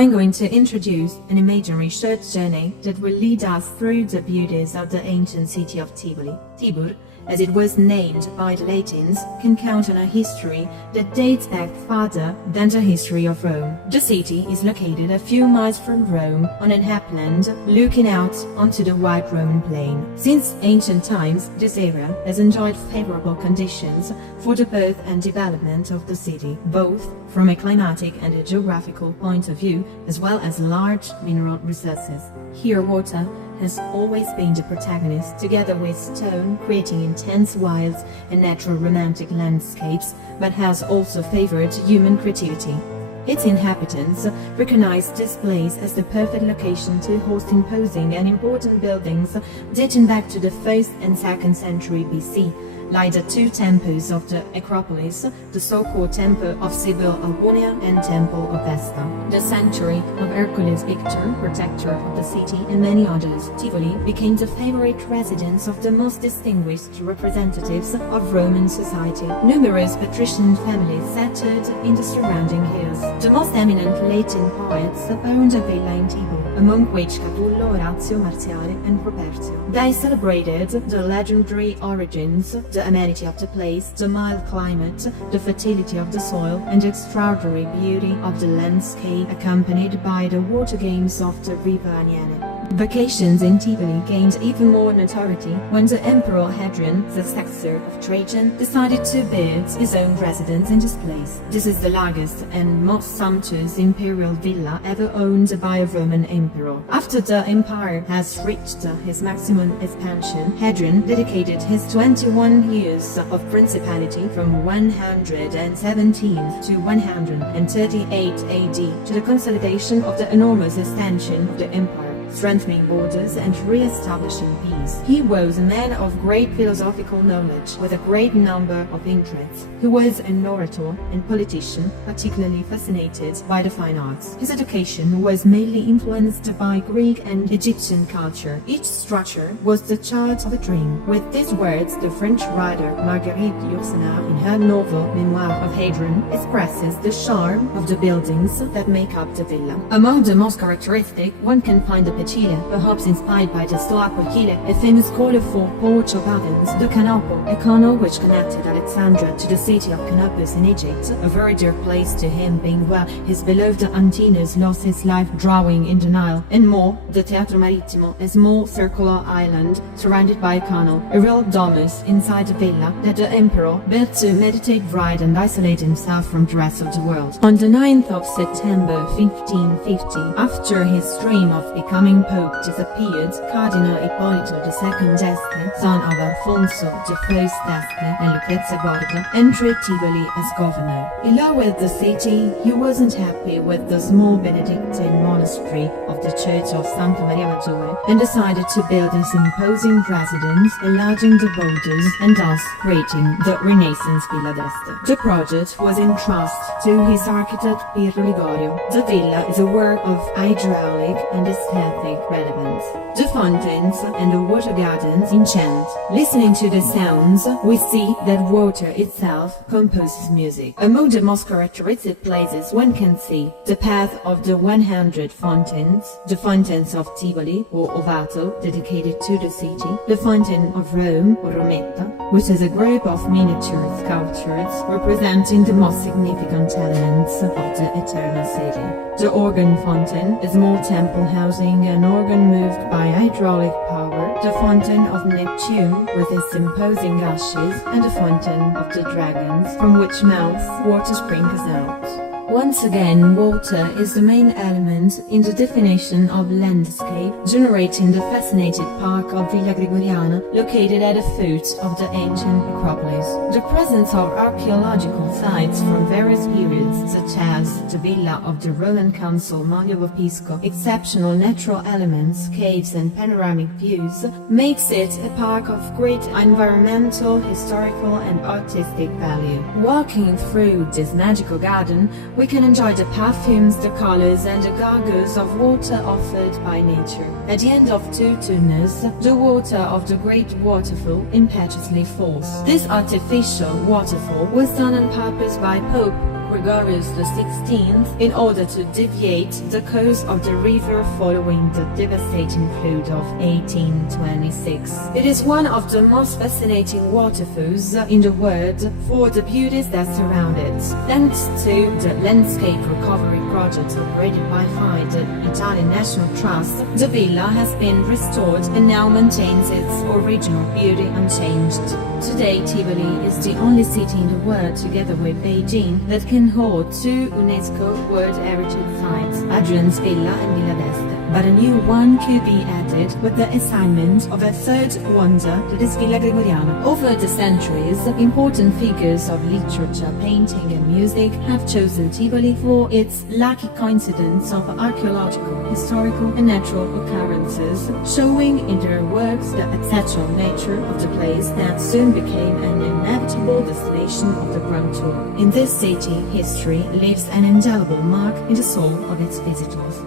I'm going to introduce an imaginary short journey that will lead us through the beauties of the ancient city of Tivoli. Tibur, as it was named by the Latins, can count on a history that dates back farther than the history of Rome. The city is located a few miles from Rome on an upland looking out onto the wide Roman plain. Since ancient times, this area has enjoyed favorable conditions for the birth and development of the city, both from a climatic and a geographical point of view, as well as large mineral resources. Here, water has always been the protagonist, together with stone, creating intense wilds and natural romantic landscapes, but has also favored human creativity. Its inhabitants recognize this place as the perfect location to host imposing and important buildings dating back to the 1st and 2nd century BC, like the two temples of the Acropolis, the so-called Temple of Sibyl Albonia and Temple of Vesta, the sanctuary of Hercules Victor, protector of the city, and many others. Tivoli became the favorite residence of the most distinguished representatives of Roman society. Numerous patrician families settled in the surrounding hills. The most eminent Latin poets owned a villa in Tivoli, among which Catullo, Orazio, Martiale, and Propertio. They celebrated the legendary origins, the amenity of the place, the mild climate, the fertility of the soil, and the extraordinary beauty of the landscape, accompanied by the water games of the River Aniene. Vacations in Tivoli gained even more notoriety when the Emperor Hadrian, the successor of Trajan, decided to build his own residence in this place. This is the largest and most sumptuous imperial villa ever owned by a Roman emperor. After the empire has reached his maximum expansion, Hadrian dedicated his 21 years of principality from 117 to 138 AD to the consolidation of the enormous extension of the empire, strengthening borders and re-establishing peace. He was a man of great philosophical knowledge, with a great number of interests. He was an orator and politician, particularly fascinated by the fine arts. His education was mainly influenced by Greek and Egyptian culture. Each structure was the child of a dream. With these words, the French writer Marguerite Yourcenar, in her novel Memoir of Hadrian, expresses the charm of the buildings that make up the villa. Among the most characteristic, one can find the Pecile, perhaps inspired by the Stoa Poikile, a famous colorful porch of Athens, the Canopo, a canal which connected Alexandria to the city of Canopus in Egypt, a very dear place to him, being where his beloved Antinous lost his life drowning in the Nile, and more, the Teatro Marittimo, a small circular island surrounded by a canal, a real domus inside the villa that the emperor built to meditate, ride, and isolate himself from the rest of the world. On the 9th of September 1550, after his dream of becoming Pope disappeared, Cardinal Ippolito II d'Este, son of Alfonso I d'Este and Lucrezia Borgia, entered Tivoli as governor. In love with the city, he wasn't happy with the small Benedictine monastery of the Church of Santa Maria Maggiore and decided to build his imposing residence, enlarging the borders and thus creating the Renaissance Villa d'Este. The project was entrusted to his architect Pier Ligorio. The villa is a work of hydraulic and aesthetic relevance. The fountains and the water gardens enchant. Listening to the sounds, we see that water itself composes music. Among the most characteristic places one can see the path of the 100 fountains, the fountains of Tivoli or Ovato, dedicated to the city, the fountain of Rome or Rometta, which is a group of miniature sculptures representing the most significant elements of the eternal city. The organ fountain, a small temple housing an organ moved by hydraulic power, the fountain of Neptune with its imposing ashes, and the fountain of the dragons, from which mouth water springs out. Once again, water is the main element in the definition of landscape, generating the fascinating park of Villa Gregoriana, located at the foot of the ancient Acropolis. The presence of archaeological sites from various periods, such as the villa of the Roman consul Manlio Vopisco, exceptional natural elements, caves and panoramic views, makes it a park of great environmental, historical and artistic value. Walking through this magical garden, we can enjoy the perfumes, the colors, and the gargles of water offered by nature. At the end of two tunnels, the water of the great waterfall impetuously falls. This artificial waterfall was done on purpose by Pope Gregorius XVI in order to deviate the course of the river following the devastating flood of 1826. It is one of the most fascinating waterfalls in the world for the beauties that surround it. Thanks to the landscape recovery project operated by the Italian National Trust, the villa has been restored and now maintains its original beauty unchanged. Today, Tivoli is the only city in the world, together with Beijing, that can hold two UNESCO World Heritage Sites, Adrian's Villa and Villa d'Este. But a new one could be added with the assignment of a third wonder, that is Villa Gregoriana. Over the centuries, important figures of literature, painting and music have chosen Tivoli for its lucky coincidence of archaeological, historical and natural occurrences, showing in their works the exceptional nature of the place that soon became an inevitable destination of the Grand Tour. In this city, history leaves an indelible mark in the soul of its visitors.